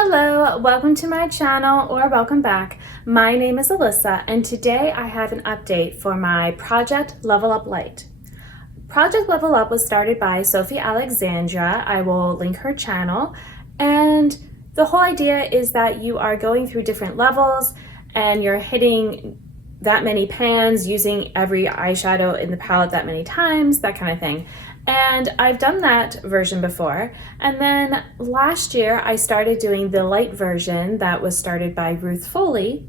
Hello, welcome to my channel or welcome back. My name is Alyssa and today I have an update for my Project Level Up Lite. Project Level Up was started by Sophie Alexandra. I will link her channel, and the whole idea is that you are going through different levels and you're hitting that many pans, using every eyeshadow in the palette that many times, that kind of thing. And I've done that version before. And then last year I started doing the Lite version that was started by Ruth Foley.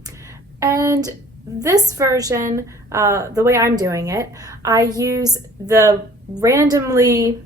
And this version, the way I'm doing it, I use the randomly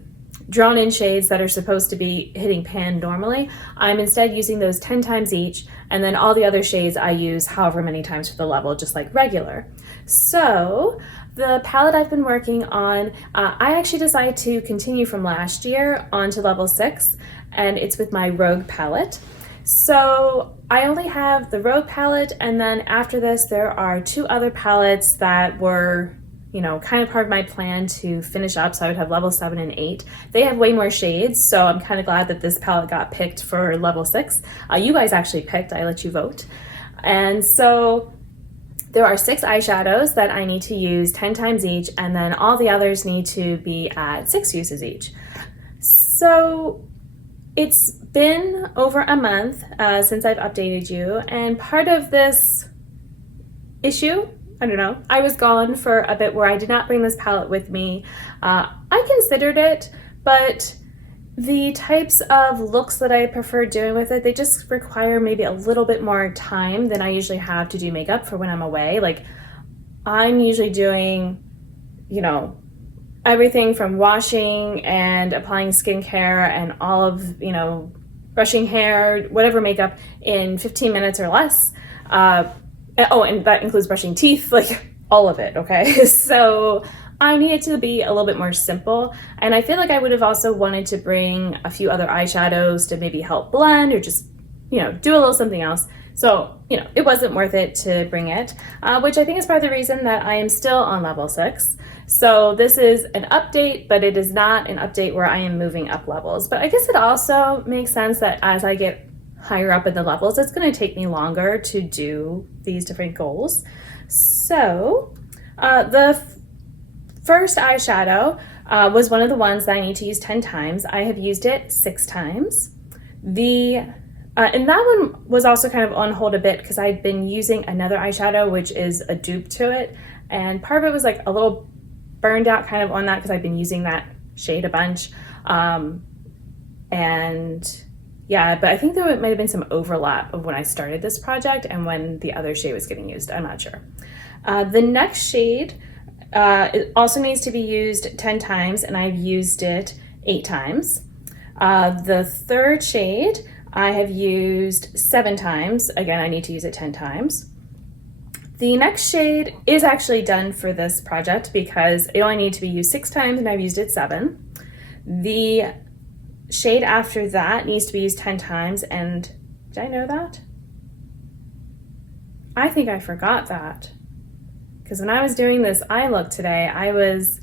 drawn in shades that are supposed to be hitting pan normally. I'm instead using those 10 times each, and then all the other shades I use however many times for the level, just like regular. So the palette I've been working on, I actually decided to continue from last year on to level 6, and it's with my Rogue palette. So I only have the Rogue palette, and then after this there are 2 other palettes that were, you know, kind of part of my plan to finish up, so I would have level 7 and 8. They have way more shades, so I'm kind of glad that this palette got picked for level 6. You guys actually picked, I let you vote. And so there are 6 eyeshadows that I need to use 10 times each, and then all the others need to be at 6 uses each. So it's been over a month since I've updated you, and part of this issue, I don't know, I was gone for a bit where I did not bring this palette with me. I considered it, but the types of looks that I prefer doing with it, they just require maybe a little bit more time than I usually have to do makeup for when I'm away. Like, I'm usually doing, you know, everything from washing and applying skincare and all of, you know, brushing hair, whatever makeup in 15 minutes or less. Oh, and that includes brushing teeth, like all of it, okay? So I needed to be a little bit more simple, and I feel like I would have also wanted to bring a few other eyeshadows to maybe help blend or just, you know, do a little something else. So, you know, it wasn't worth it to bring it, which I think is part of the reason that I am still on level 6. So this is an update, but it is not an update where I am moving up levels. But I guess it also makes sense that as I get higher up in the levels, it's going to take me longer to do these different goals. So the first eyeshadow was one of the ones that I need to use 10 times. I have used it 6 times. And that one was also kind of on hold a bit because I'd been using another eyeshadow, which is a dupe to it. And part of it was like a little burned out kind of on that because I've been using that shade a bunch. And yeah, but I think there might have been some overlap of when I started this project and when the other shade was getting used. I'm not sure. The next shade it also needs to be used 10 times, and I've used it 8 times. The third shade I have used 7 times. Again, I need to use it 10 times. The next shade is actually done for this project because it only needed to be used 6 times and I've used it 7. The shade after that needs to be used 10 times, and did I know that? I think I forgot that. Because when I was doing this eye look today, I was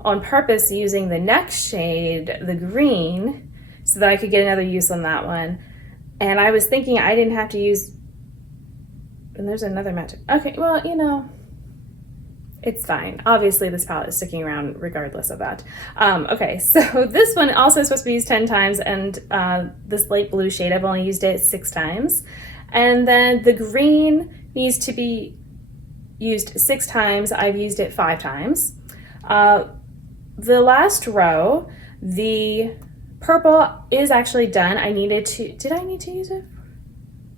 on purpose using the next shade, the green, so that I could get another use on that one. And I was thinking I didn't have to use, and there's another match. Okay, well, you know, it's fine. Obviously this palette is sticking around regardless of that. Okay, so this one also is supposed to be used 10 times, and this light blue shade, I've only used it 6 times. And then the green needs to be used 6 times. I've used it 5 times. The last row, the purple is actually done. I needed to, did I need to use it?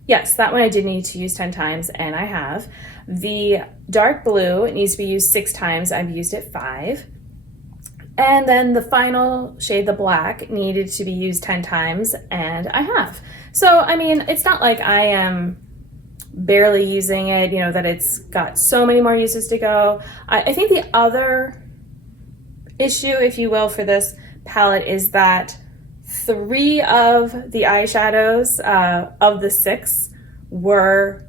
Yes, that one I did need to use 10 times, and I have. The dark blue needs to be used 6 times. I've used it 5. And then the final shade, the black, needed to be used 10 times, and I have. So, I mean, it's not like I am barely using it, you know, that it's got so many more uses to go. I think the other issue, if you will, for this palette is that 3 of the eyeshadows of the 6 were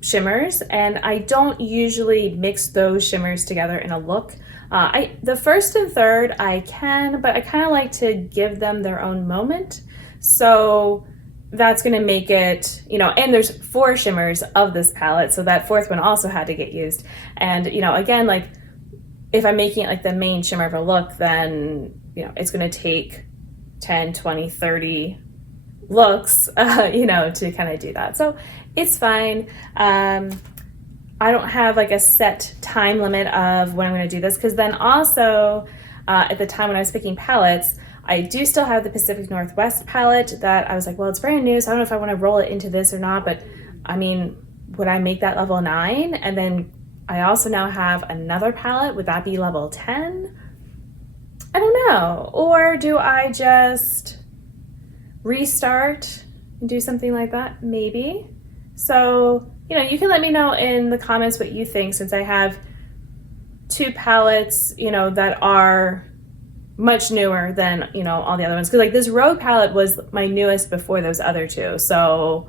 shimmers, and I don't usually mix those shimmers together in a look. The first and third I can, but I kind of like to give them their own moment. So that's going to make it, and there's 4 shimmers of this palette, so that 4th one also had to get used. And, again, like if I'm making it like the main shimmer of a look, then, it's going to take 10, 20, 30 looks, to kind of do that. So it's fine. I don't have like a set time limit of when I'm going to do this, because then also at the time when I was picking palettes, I do still have the Pacific Northwest palette that I was like, well, it's brand new, so I don't know if I want to roll it into this or not. But I mean, would I make that level 9? And then I also now have another palette. Would that be level 10? I don't know. Or do I just restart and do something like that? Maybe. So, you can let me know in the comments what you think, since I have 2 palettes, that are much newer than, all the other ones. Because like this Rogue palette was my newest before those other 2. So,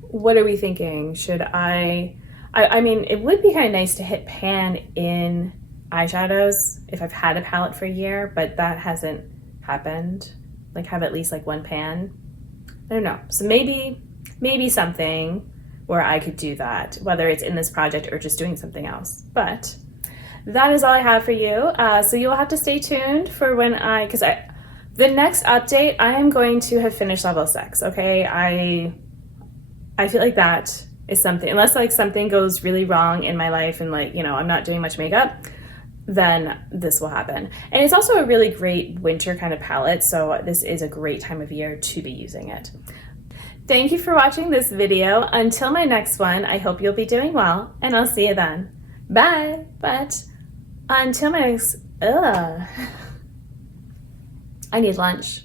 what are we thinking? Should I mean, it would be kind of nice to hit pan in eyeshadows if I've had a palette for a year, but that hasn't happened. Like have at least like 1 pan. I don't know. So maybe something where I could do that, whether it's in this project or just doing something else. But that is all I have for you. So you'll have to stay tuned for when the next update, I am going to have finished level 6, okay? I feel like that is something, unless like something goes really wrong in my life and like, I'm not doing much makeup, then this will happen. And it's also a really great winter kind of palette, so this is a great time of year to be using it. Thank you for watching this video. Until my next one, I hope you'll be doing well, and I'll see you then. Bye. But until my next, I need lunch.